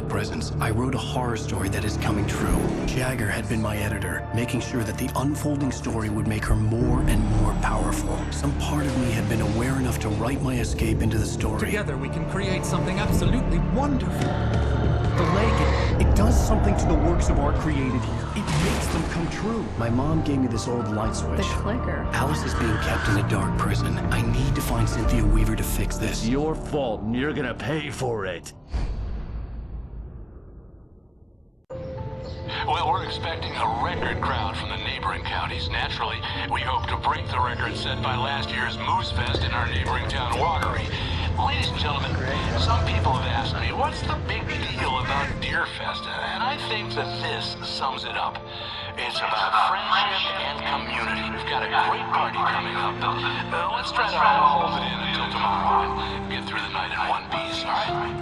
dark presence, I wrote a horror story that is coming true. Jagger had been my editor, making sure that the unfolding story would make her more and more powerful. Some part of me had been aware enough to write my escape into the story. Together we can create something absolutely wonderful. The lake, it does something to the works of art created here. It makes them come true. My mom gave me this old light switch. The clicker. Alice is being kept in a dark prison. I need to find Cynthia Weaver to fix this. It's your fault and you're gonna pay for it. Well, we're expecting a record crowd from the neighboring counties. Naturally, we hope to break the record set by last year's Moose Fest in our neighboring town, Watery. Ladies and gentlemen, some people have asked me, what's the big deal about Deer Fest? And I think that this sums it up. It's about friendship and community. We've got a great party coming up. Let's try to hold it in until tomorrow and get through the night in one piece, all right?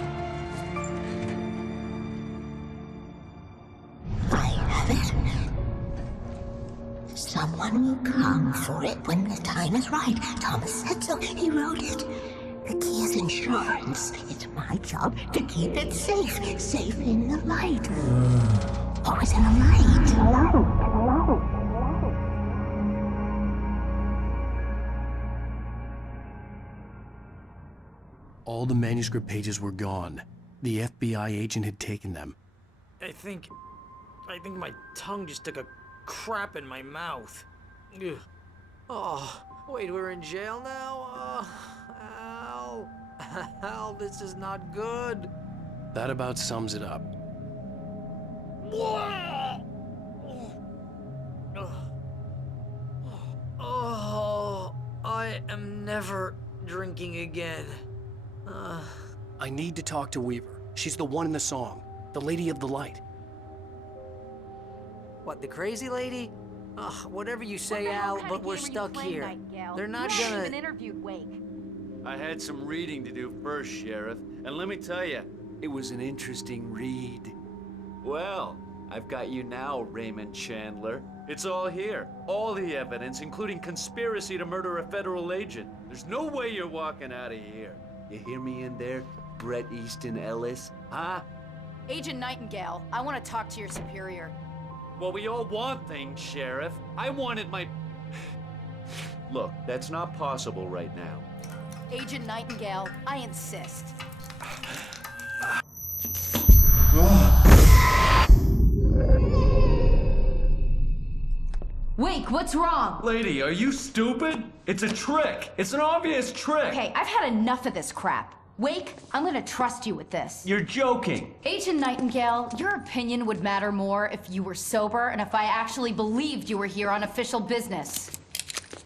I have it. Someone will come for it when the time is right. Thomas said so. He wrote it. The key is insurance. It's my job to keep it safe. Safe in the light. Always in the light. All the manuscript pages were gone. The FBI agent had taken them. I think my tongue just took a crap in my mouth. Ugh. Oh, wait, we're in jail now? Al. Al, this is not good. That about sums it up. Oh, I am never drinking again. I need to talk to Weaver. She's the one in the song. The Lady of the Light. What, the crazy lady? Whatever you say, Al, but we're stuck here. They're not You haven't gonna... even interviewed Wake. I had some reading to do first, Sheriff, and let me tell you, it was an interesting read. Well, I've got you now, Raymond Chandler. It's all here. All the evidence, including conspiracy to murder a federal agent. There's no way you're walking out of here. You hear me in there, Bret Easton Ellis? Huh? Agent Nightingale, I want to talk to your superior. Well, we all want things, Sheriff. I wanted my... Look, that's not possible right now. Agent Nightingale, I insist. Wake, what's wrong? Lady, are you stupid? It's a trick. It's an obvious trick. Okay, I've had enough of this crap. Wake, I'm gonna trust you with this. You're joking. Agent Nightingale, your opinion would matter more if you were sober and if I actually believed you were here on official business.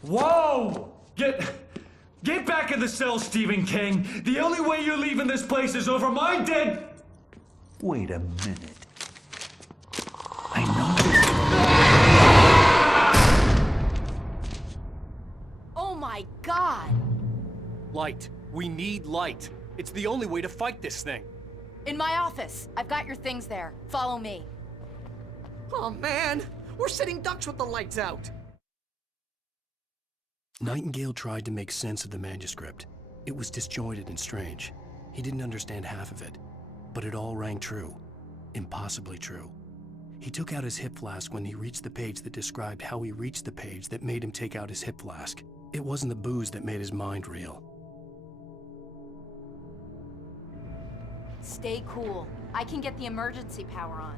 Whoa! Get back in the cell, Stephen King. The only way you're leaving this place is over my dead... Wait a minute. I know... Oh my God! Light. We need light. It's the only way to fight this thing. In my office. I've got your things there. Follow me. Oh man, we're sitting ducks with the lights out. Nightingale tried to make sense of the manuscript. It was disjointed and strange. He didn't understand half of it, but it all rang true. Impossibly true. He took out his hip flask when he reached the page that described how he reached the page that made him take out his hip flask. It wasn't the booze that made his mind reel. Stay cool. I can get the emergency power on.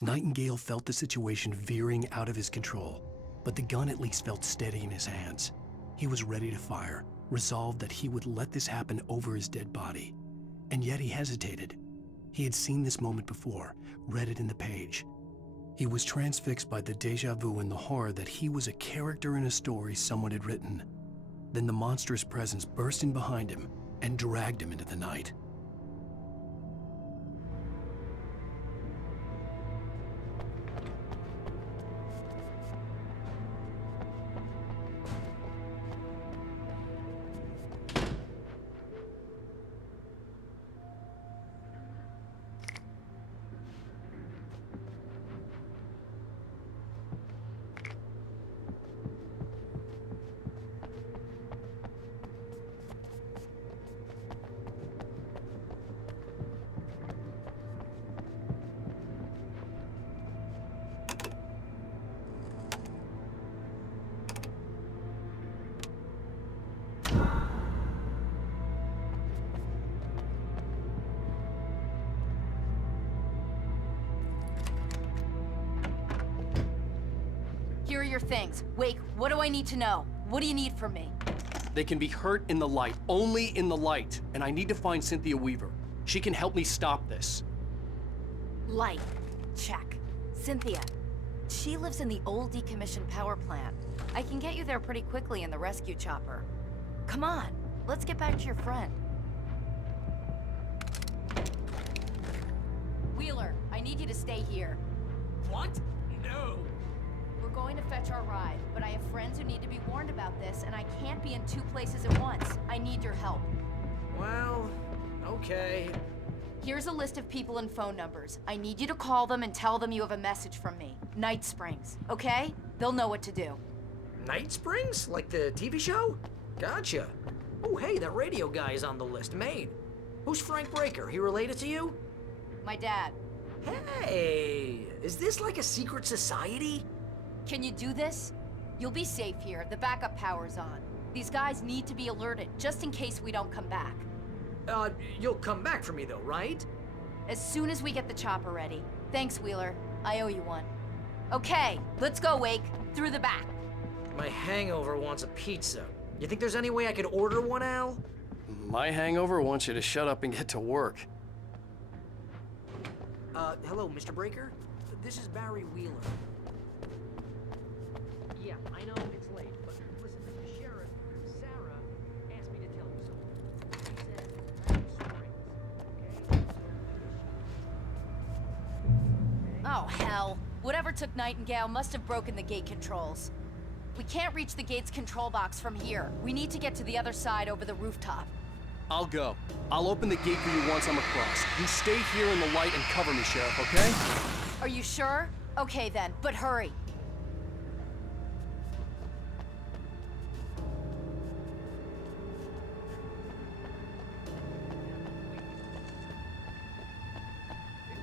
Nightingale felt the situation veering out of his control, but the gun at least felt steady in his hands. He was ready to fire, resolved that he would let this happen over his dead body. And yet he hesitated. He had seen this moment before, read it in the page. He was transfixed by the déjà vu and the horror that he was a character in a story someone had written. Then the monstrous presence burst in behind him and dragged him into the night. your things. Wake, what do I need to know? What do you need from me? They can be hurt in the light, only in the light. And I need to find Cynthia Weaver. She can help me stop this. Light. Check. Cynthia. She lives in the old decommissioned power plant. I can get you there pretty quickly in the rescue chopper. Come on, let's get back to your friend. Wheeler, I need you to stay here. What? No. We're going to fetch our ride, but I have friends who need to be warned about this, and I can't be in two places at once. I need your help. Well, okay. Here's a list of people and phone numbers. I need you to call them and tell them you have a message from me. Night Springs, okay? They'll know what to do. Night Springs? Like the TV show? Gotcha. Oh, hey, that radio guy is on the list. Maine. Who's Frank Breaker? He related to you? My dad. Hey, is this like a secret society? Can you do this? You'll be safe here. The backup power's on. These guys need to be alerted, just in case we don't come back. You'll come back for me though, right? As soon as we get the chopper ready. Thanks, Wheeler. I owe you one. Okay, let's go, Wake. Through the back. My hangover wants a pizza. You think there's any way I could order one, Al? My hangover wants you to shut up and get to work. Hello, Mr. Breaker? This is Barry Wheeler. Yeah, I know it's late, but listen, Mr. Sheriff, Sarah asked me to tell you something. She said, Night Springs, okay? Oh, hell. Whatever took Nightingale must have broken the gate controls. We can't reach the gate's control box from here. We need to get to the other side over the rooftop. I'll go. I'll open the gate for you once I'm across. You stay here in the light and cover me, Sheriff, okay? Are you sure? Okay then, but hurry.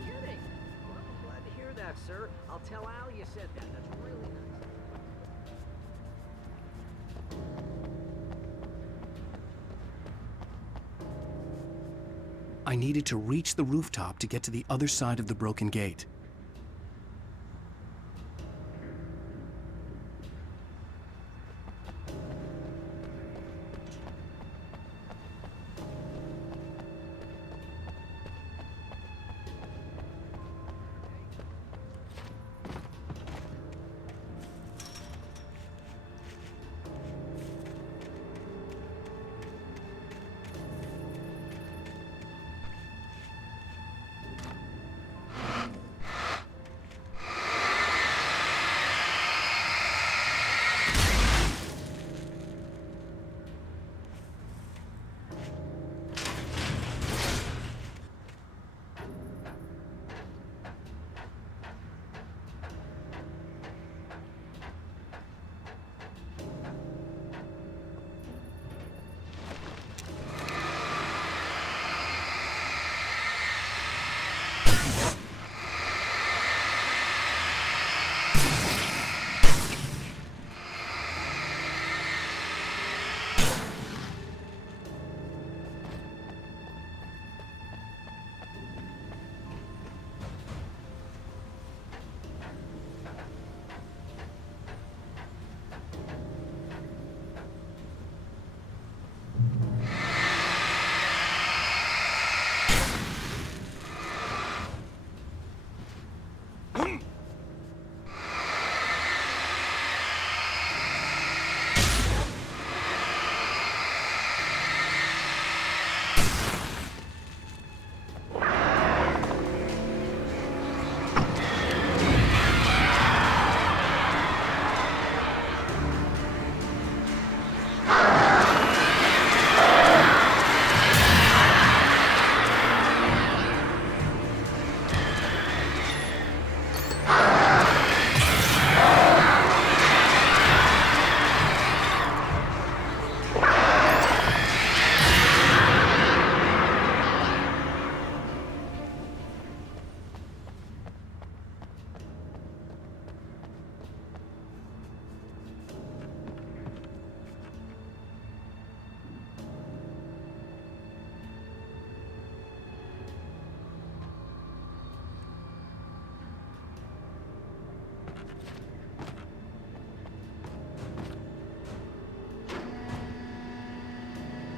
You're kidding. Well, I'm glad to hear that, sir. I'll tell Al you said that. That's really nice. I needed to reach the rooftop to get to the other side of the broken gate.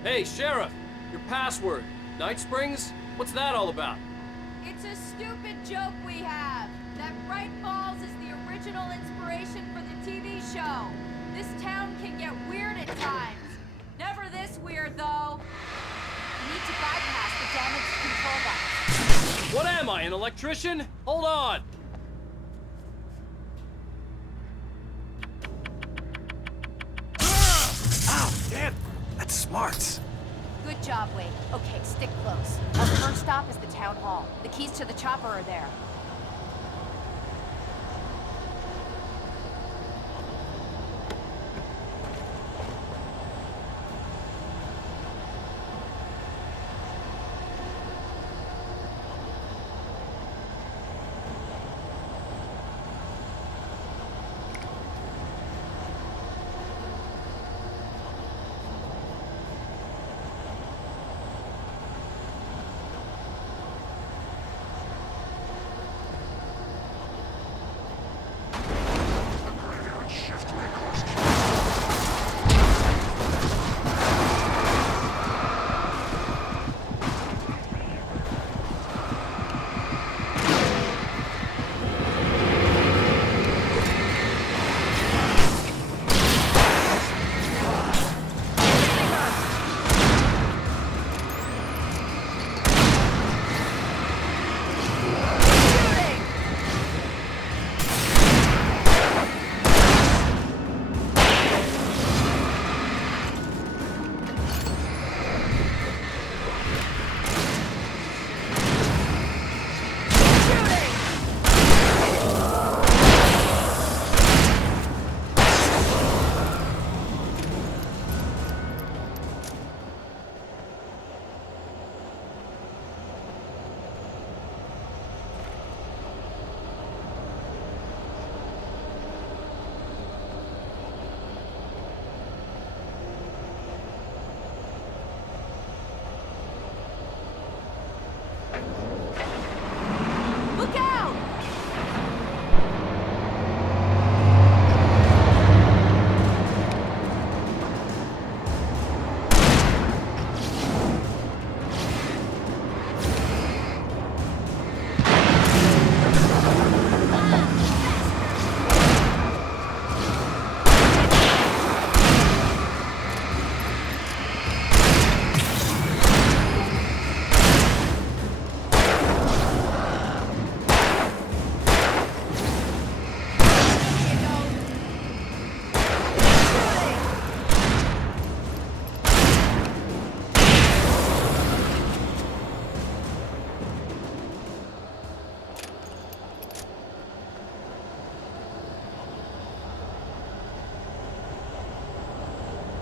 Hey, Sheriff! Your password. Night Springs? What's that all about? It's a stupid joke we have. That Braight-Fålls is the original inspiration for the TV show. This town can get weird at times. Never this weird, though. We need to bypass the damaged control box. What am I, an electrician? Hold on! Ow, damn! That's smart. Good job, Wake. Okay, stick close. Our first stop is the town hall. The keys to the chopper are there.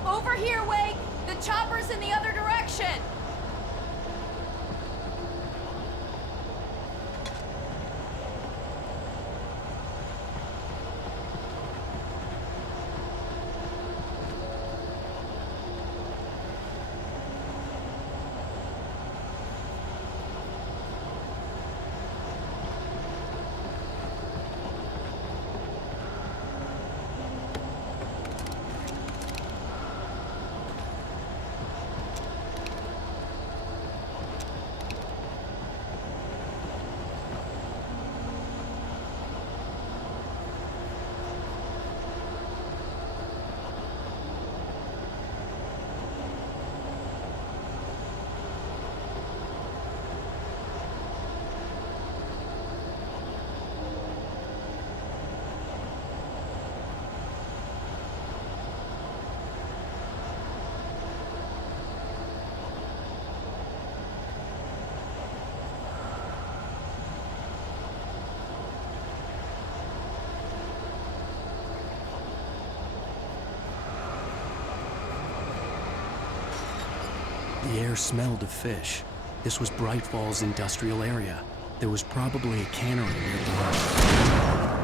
Over here, Wake! The chopper's in the other direction! The air smelled of fish. This was Braight-Fålls' industrial area. There was probably a cannery nearby.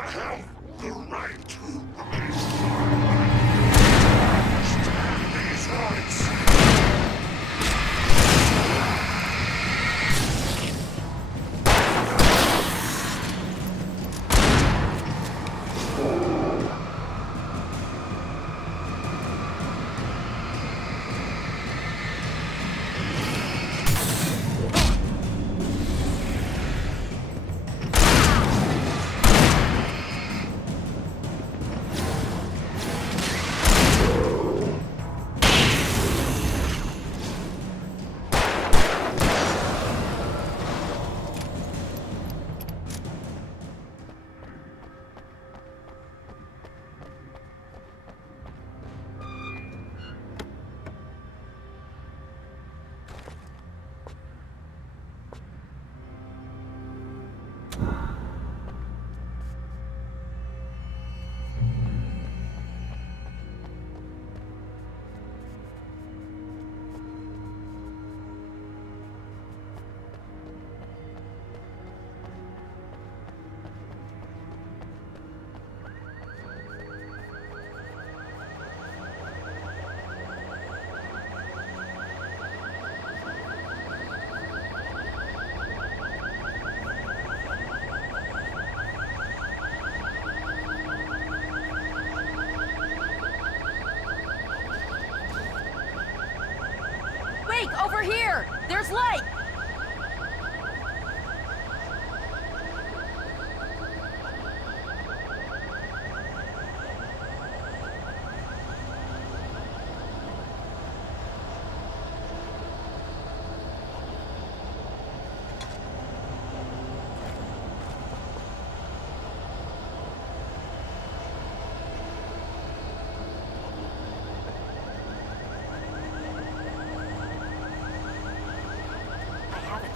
have the right to stand these rights. Over here! There's light!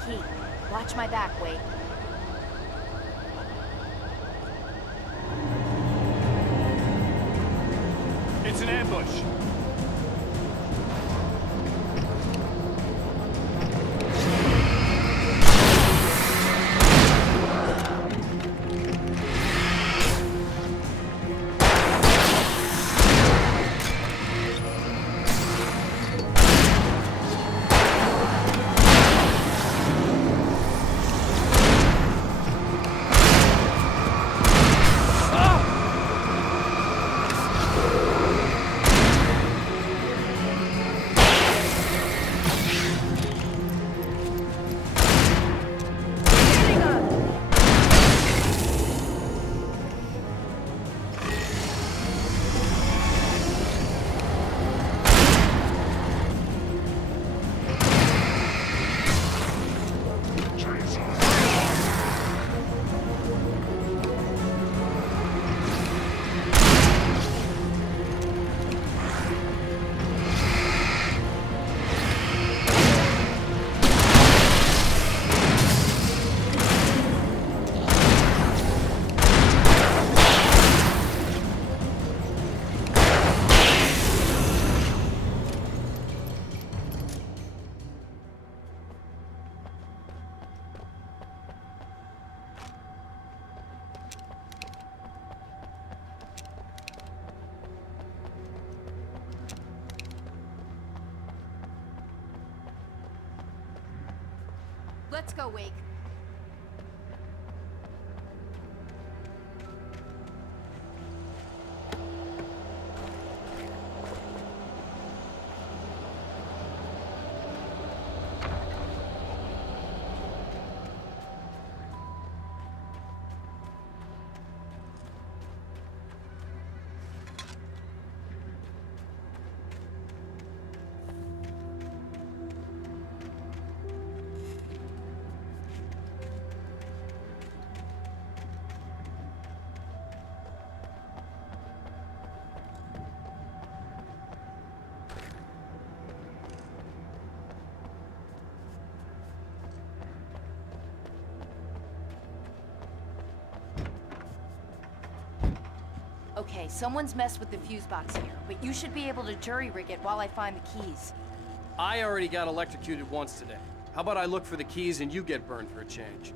Key. Watch my back, Wake. It's an ambush. Let's go, Wake. Okay, someone's messed with the fuse box here, but you should be able to jury-rig it while I find the keys. I already got electrocuted once today. How about I look for the keys and you get burned for a change?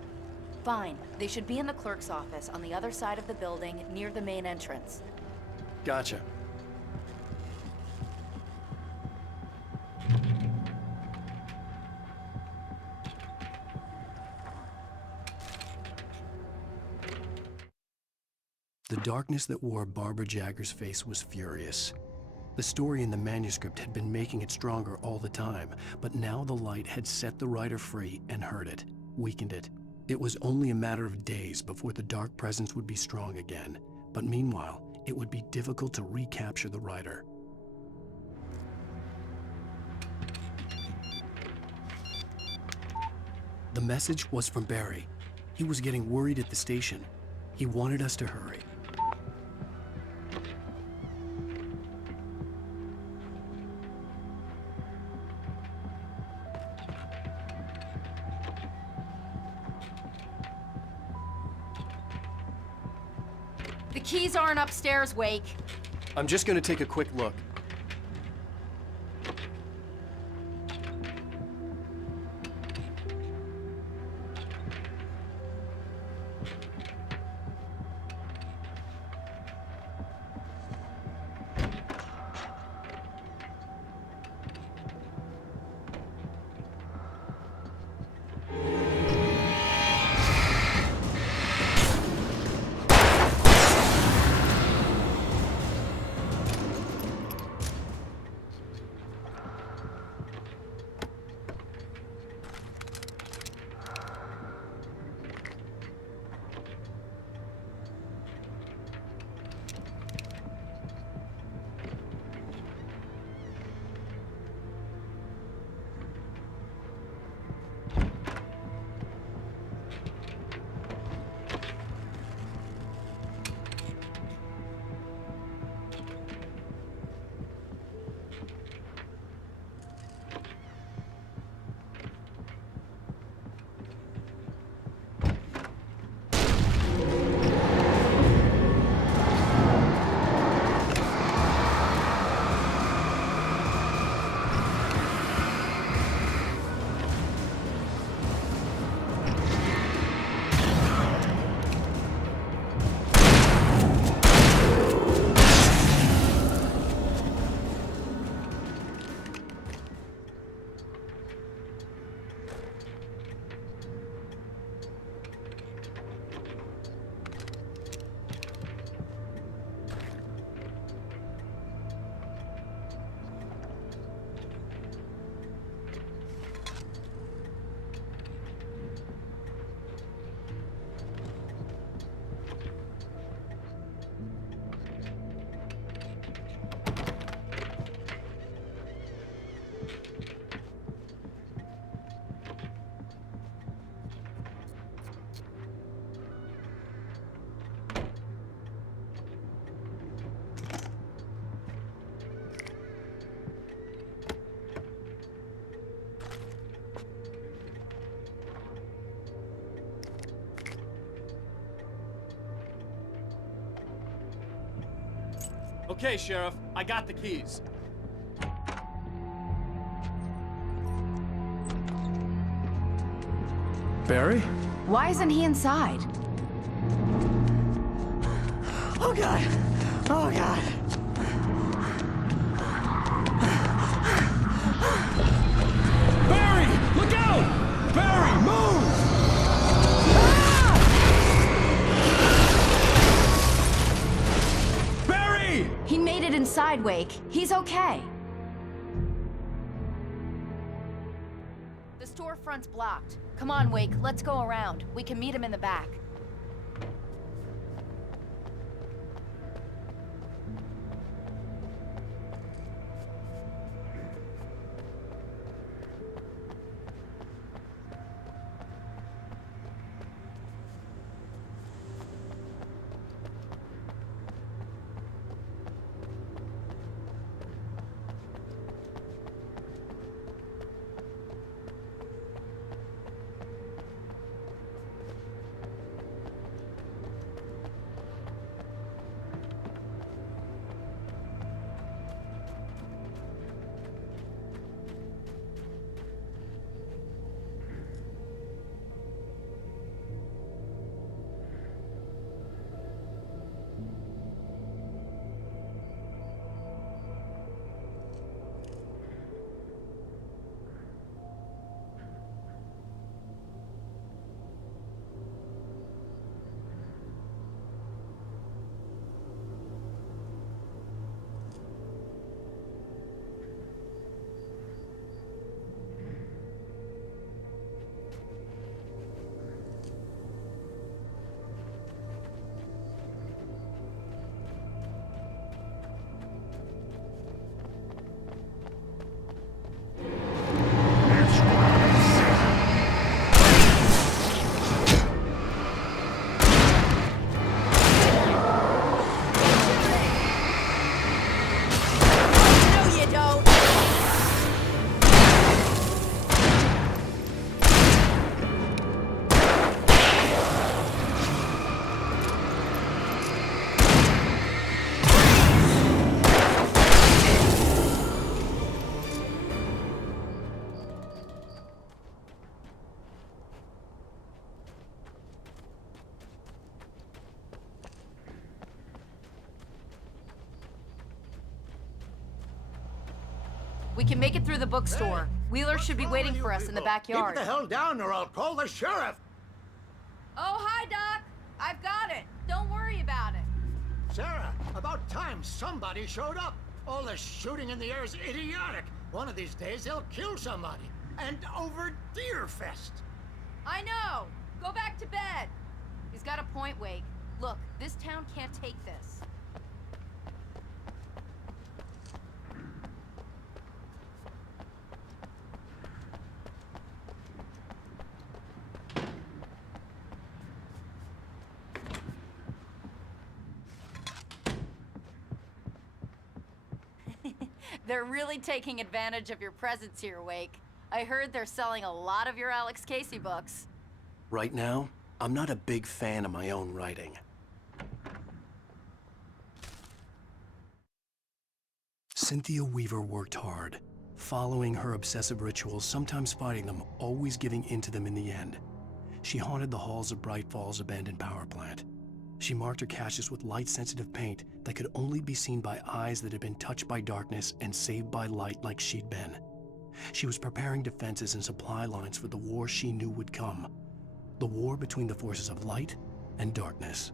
Fine. They should be in the clerk's office on the other side of the building near the main entrance. Gotcha. The darkness that wore Barbara Jagger's face was furious. The story in the manuscript had been making it stronger all the time, but now the light had set the writer free and hurt it, weakened it. It was only a matter of days before the dark presence would be strong again, but meanwhile, it would be difficult to recapture the writer. The message was from Barry. He was getting worried at the station. He wanted us to hurry. The keys aren't upstairs, Wake. I'm just gonna take a quick look. Okay, Sheriff, I got the keys. Barry? Why isn't he inside? Oh God! Oh God! Barry! Look out! Barry, move! Barry! He made it inside, Wake. He's okay. The storefront's blocked. Come on, Wake, let's go around. We can meet him in the back. We can make it through the bookstore. Wheeler should be waiting for us in the backyard. Keep the hell down or I'll call the sheriff. Oh, hi, Doc. I've got it. Don't worry about it. Sarah, about time somebody showed up. All this shooting in the air is idiotic. One of these days they'll kill somebody. And over Deerfest. I know. Go back to bed. He's got a point, Wake. Look, this town can't take this. They're really taking advantage of your presence here, Wake. I heard they're selling a lot of your Alex Casey books. Right now, I'm not a big fan of my own writing. Cynthia Weaver worked hard, following her obsessive rituals, sometimes fighting them, always giving in to them in the end. She haunted the halls of Braight-Fall's abandoned power plant. She marked her caches with light-sensitive paint that could only be seen by eyes that had been touched by darkness and saved by light like she'd been. She was preparing defenses and supply lines for the war she knew would come. The war between the forces of light and darkness.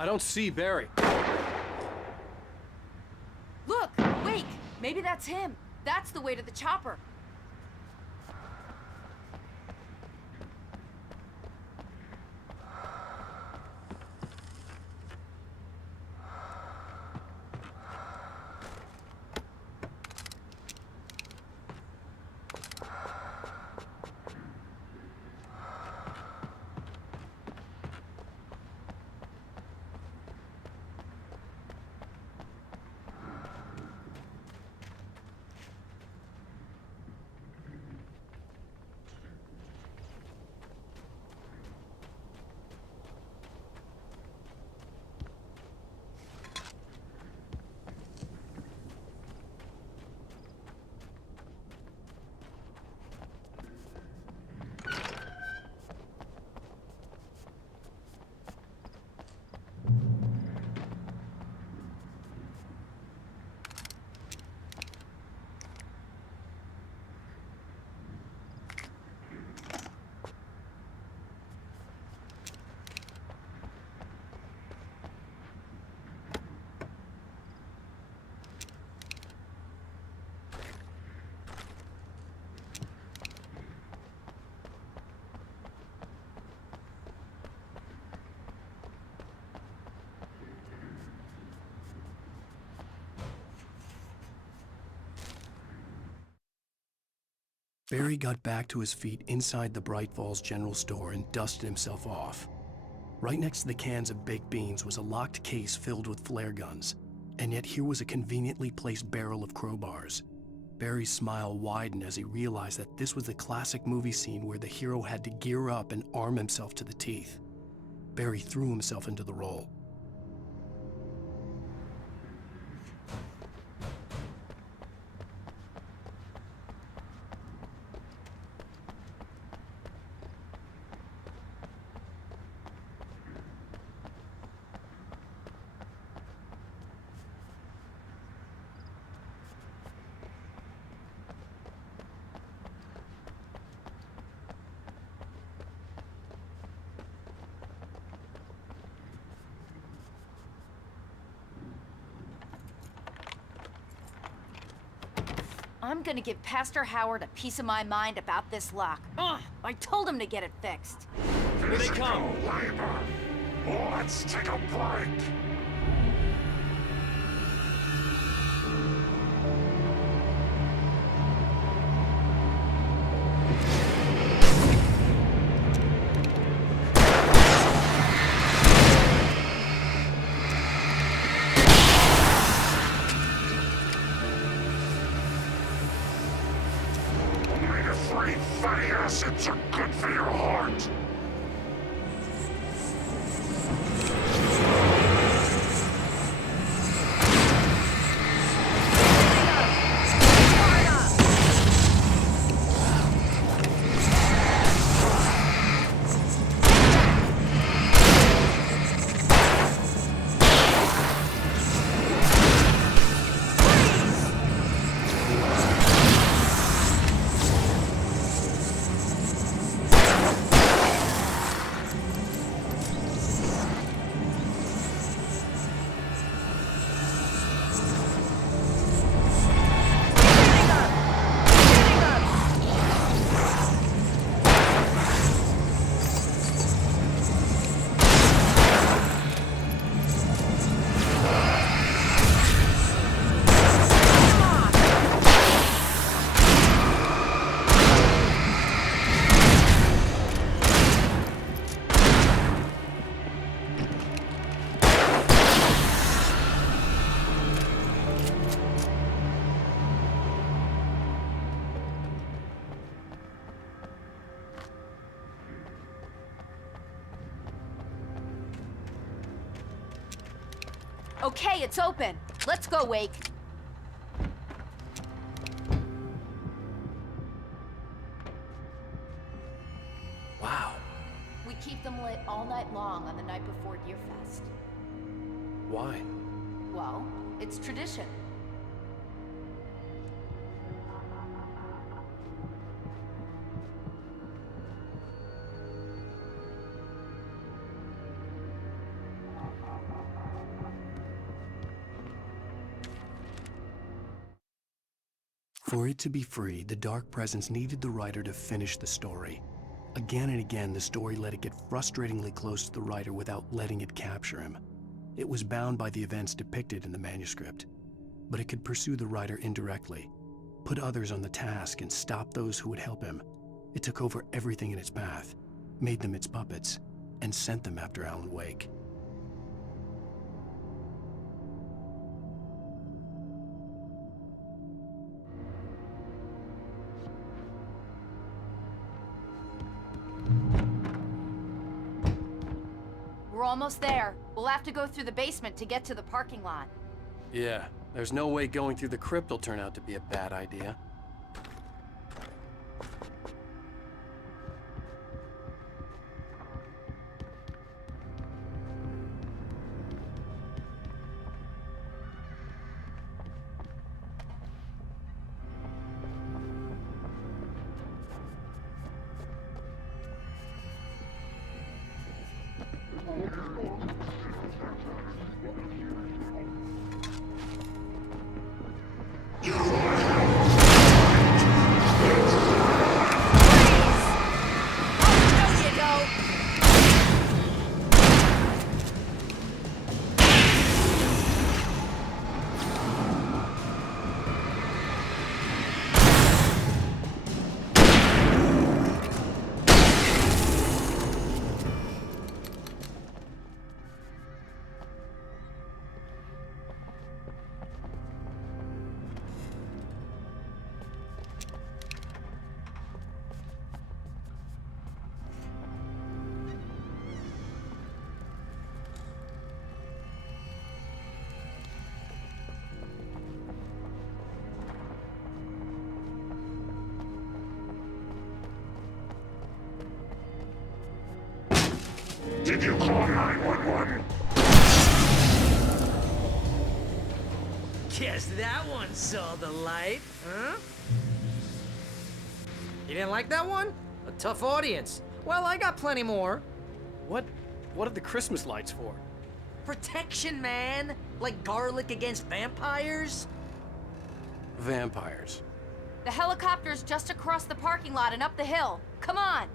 I don't see Barry. Look! Wake! Maybe that's him. That's the way to the chopper. Barry got back to his feet inside the Braight-Fall's general store and dusted himself off. Right next to the cans of baked beans was a locked case filled with flare guns, and yet here was a conveniently placed barrel of crowbars. Barry's smile widened as he realized that this was the classic movie scene where the hero had to gear up and arm himself to the teeth. Barry threw himself into the role. I'm gonna give Pastor Howard a piece of my mind about this lock. Ugh, I told him to get it fixed. Here they come. Labor. Let's take a break. Free fatty acids are good for your heart. Okay, it's open. Let's go, Wake. Wow. We keep them lit all night long on the night before Deerfest. Why? Well, it's tradition. For it to be free, the Dark Presence needed the writer to finish the story. Again and again, the story let it get frustratingly close to the writer without letting it capture him. It was bound by the events depicted in the manuscript, but it could pursue the writer indirectly, put others on the task, and stop those who would help him. It took over everything in its path, made them its puppets, and sent them after Alan Wake. We're almost there. We'll have to go through the basement to get to the parking lot. Yeah, there's no way going through the crypt will turn out to be a bad idea. Did you call 911? Guess that one saw the light, huh? You didn't like that one? A tough audience. Well, I got plenty more. What are the Christmas lights for? Protection, man. Like garlic against vampires. Vampires. The helicopter's just across the parking lot and up the hill. Come on!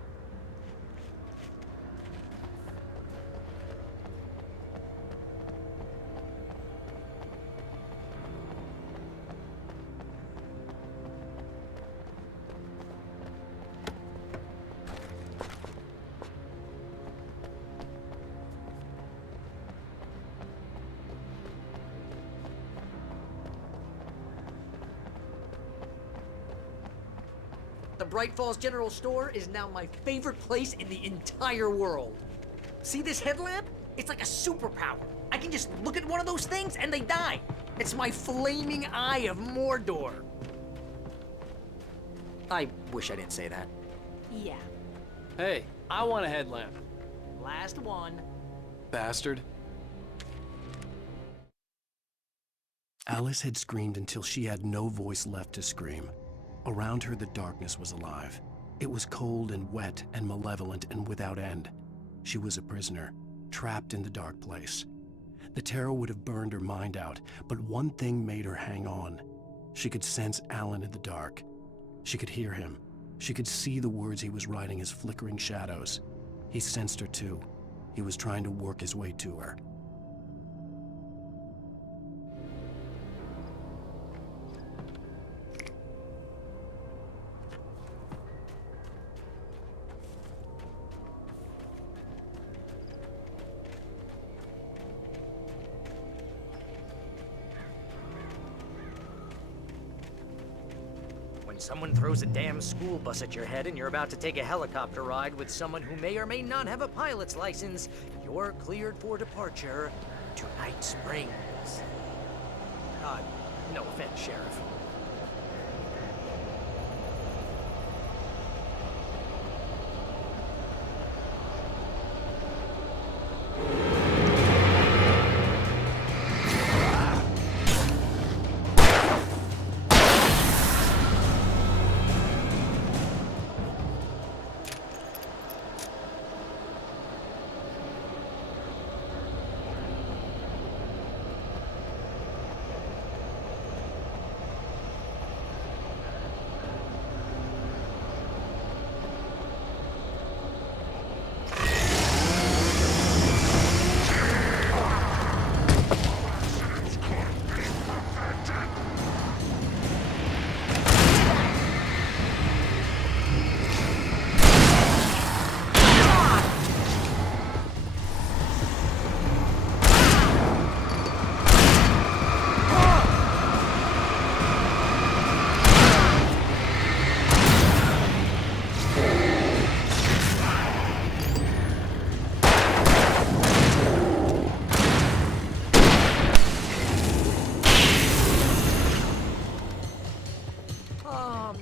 The Braight-Fall's General Store is now my favorite place in the entire world. See this headlamp? It's like a superpower. I can just look at one of those things and they die. It's my flaming eye of Mordor. I wish I didn't say that. Yeah. Hey, I want a headlamp. Last one. Bastard. Alice had screamed until she had no voice left to scream. Around her, the darkness was alive. It was cold and wet and malevolent and without end. She was a prisoner, trapped in the dark place. The terror would have burned her mind out, but one thing made her hang on. She could sense Alan in the dark. She could hear him. She could see the words he was writing as flickering shadows. He sensed her too. He was trying to work his way to her. When someone throws a damn school bus at your head and you're about to take a helicopter ride with someone who may or may not have a pilot's license, you're cleared for departure to Night Springs. No offense, Sheriff.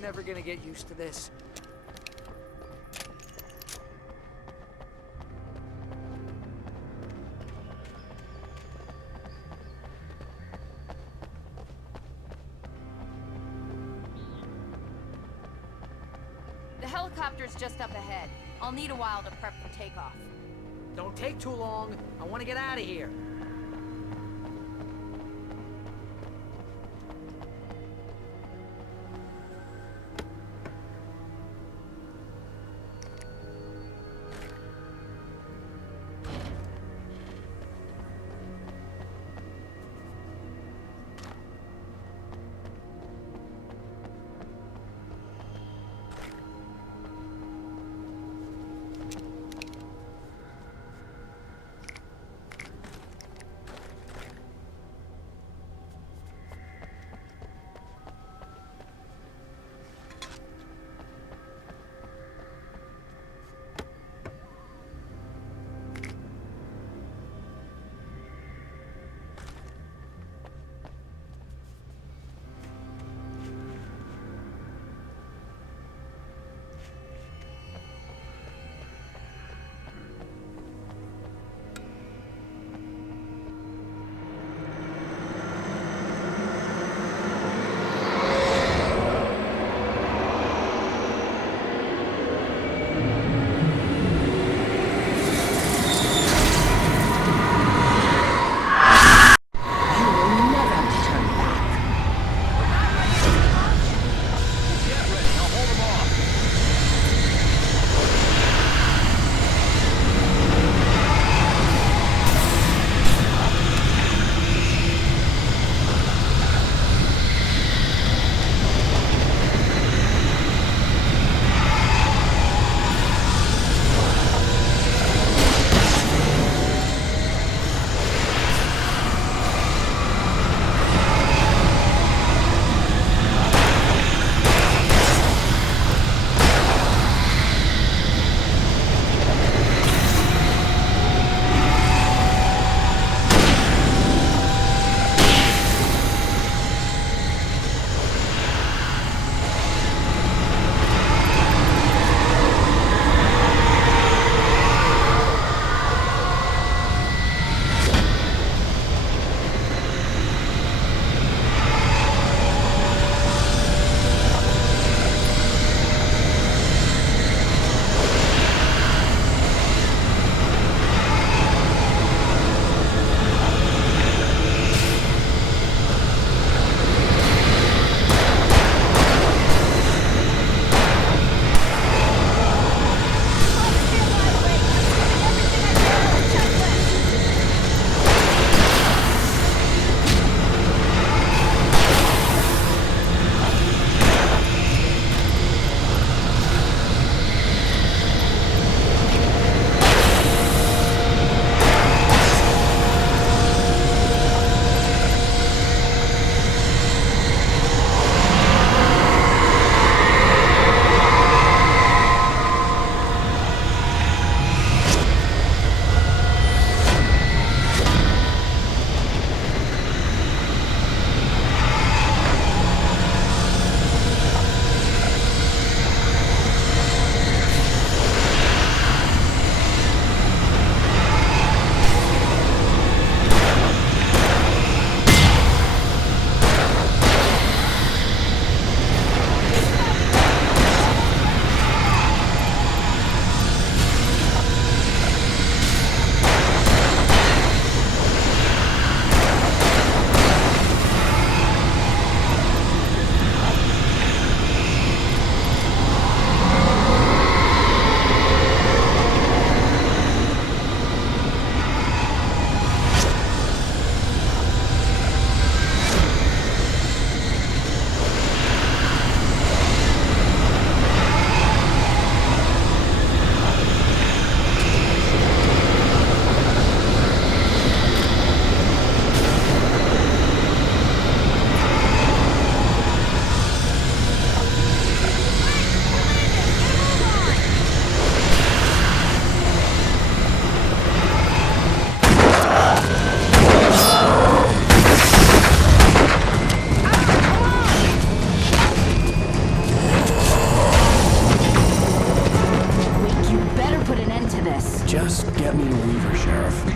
Never gonna get used to this. The helicopter's just up ahead. I'll need a while to prep for takeoff. Don't take too long. I want to get out of here.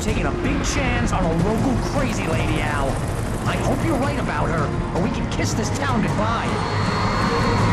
taking a big chance on a local crazy lady, Al. I hope you're right about her, or we can kiss this town goodbye.